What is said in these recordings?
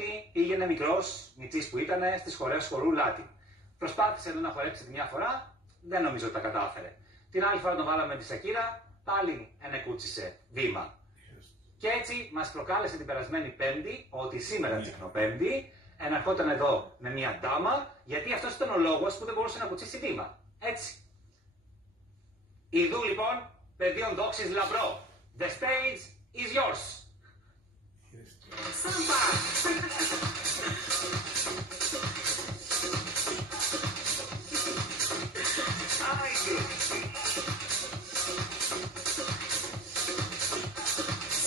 ότι πήγαινε μικρός, μητσής που ήταν, στις χορές χορού Λάτι. Προσπάθησε να χορέψει τη μια φορά, δεν νομίζω ότι τα κατάφερε. Την άλλη φορά τον βάλαμε τη Σακύρα, πάλι ενεκούτσισε βήμα. Και έτσι μας προκάλεσε την περασμένη Πέμπτη, ότι σήμερα Τσικνοπέμπτη, εναρχόταν εδώ με μια ντάμα, γιατί αυτός ήταν ο λόγος που δεν μπορούσε να κουτσίσει βήμα. Έτσι. Ιδού λοιπόν, παιδίον δόξης λαμπρό. The stage is yours.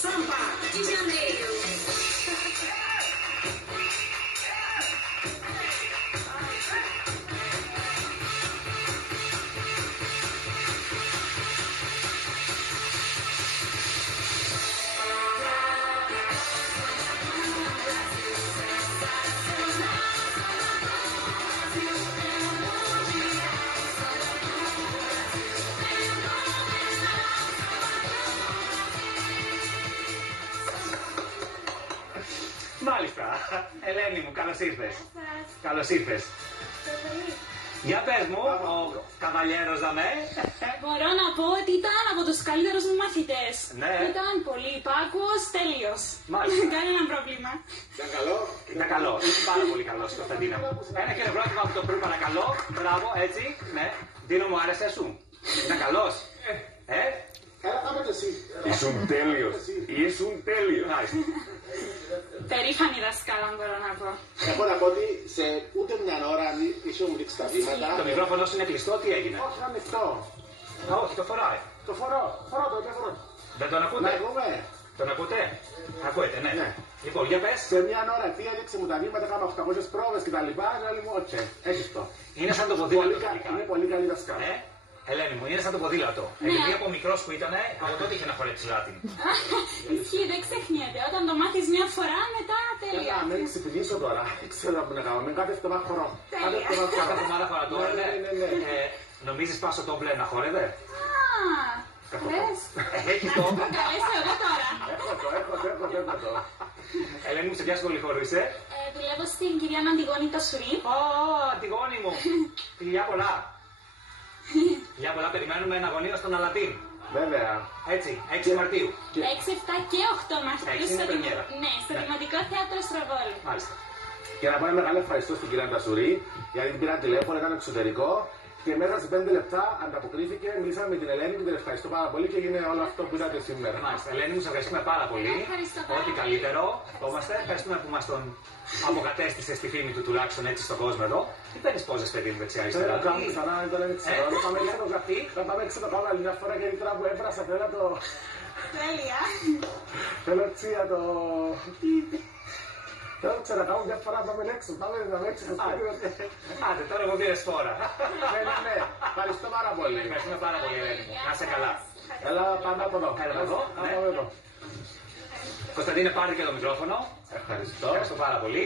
Samba de Janeiro. Μάλιστα. Ελένη μου, καλώς ήρθες. Καλώς ήρθες. Για πες μου, ο καβαλιέρος δαμέ. Μπορώ να πω ότι ήταν από τους καλύτερους μου μαθητές. Ναι. Ήταν πολύ υπάκουος, τέλειος. Μάλιστα. Κανένα πρόβλημα. Ήταν καλό. Ήταν καλό, ήταν πάρα πολύ καλό, Κωνσταντίνα μου. Ένα χειροκρότημα από το πριν, παρακαλώ. Μπράβο, έτσι, ναι. Δίνο, μου άρεσε σου. Ήταν καλός. Καλά, πάμε και εσύ. Ήσουν τέλειος. Ήσουν τέλειος. Περήφανη δασκάλα, μπορώ να πω. Έχω να πω ότι σε ούτε μια ώρα ίσως μου ρίξει τα βήματα. Το μικρόφωνο σου είναι κλειστό, τι έγινε? Όχι, είναι ανοιχτό. Α, όχι, το φοράει. Το φορώ, το φορώ. Δεν τον ακούτε? Να ακούμε. Τον ακούτε? Ακούετε, ναι. Ναι. Λοιπόν, για πες. Σε μια ώρα τι έδειξε μου τα βήματα, κάμα 800 πρόβες και τα λοιπά, λέει μου, όχι, έχεις το. Είναι σαν το ποδήλατο. Είναι πολύ καλή δασκάλα. Ελένη μου, είναι σαν το ποδήλατο. Επειδή από μικρός που ήταν, από τότε είχε να χορέψει Λάτιν. Ισχύει, δεν ξεχνιέται. Όταν το μάθεις μια φορά, μετά τέλεια. Μην ξυπνήσω τώρα, δεν ξέρω να κάνω, με κάθε εβδομάδα χορό. Κάθε εβδομάδα χορά τώρα, ναι. Νομίζεις Πάσο Τόμπλε να χόρευε? Λες. Έχει το. Να τον καλέσω εγώ τώρα. Έχω το. Ελένη μου, σε ποια σχολή χορεύεσαι? Δουλεύω στην κυρία Αντιγόνη Τασουρή. Ω, Αντιγόνη μου. Φιλιά πολλά. Φιλιά πολλά, περιμένουμε εναγωνία στον Αλαντίν. Βέβαια. Έτσι, 6 Μαρτίου. 6, 7 και 8 Μαρτίου. Είναι πρεμιέρα. Ναι, στο Δημοτικό Θέατρο Στραβόλου. Μάλιστα. Και να πω ένα μεγάλο ευχαριστώ στην κυρία Τασουρή, γιατί την πήρα τηλέφωνο, ήταν εξωτερικό. Και μέσα σε 5 λεπτά ανταποκρίθηκε, μιλήσαμε με την Ελένη και την ευχαριστώ πάρα πολύ και έγινε όλο αυτό που είδατε σήμερα. Μάλιστα, Ελένη μου, σε ευχαριστούμε πάρα πολύ. Ό,τι καλύτερο. Ευχόμαστε. Ευχαριστούμε που μας τον αποκατέστησε στη φήμη του τουλάχιστον έτσι στον κόσμο εδώ. Τι παίρνεις πόζες, παιδί μου, δεξιά αριστερά? Κάνουμε ξανά, δεν ξέρω. Θα πάμε έξω το κάνω άλλη μια φορά γιατί τώρα που έφρασα θέλω το. Τέλεια. Θέλω τσία το. Δεν ξέρω, κάνω μια φορά πάμε έξω, πάμε έξω στο σπίτι. Άντε, τώρα εγώ δίνες φόρα. Ναι, ευχαριστώ πάρα πολύ. Ευχαριστούμε πάρα πολύ, Ελένη μου. Να είσαι καλά. Έλα, πάμε από εδώ. Έλα εδώ. Κωνσταντίνε, πάρε και το μικρόφωνο. Ευχαριστώ. Ευχαριστώ πάρα πολύ.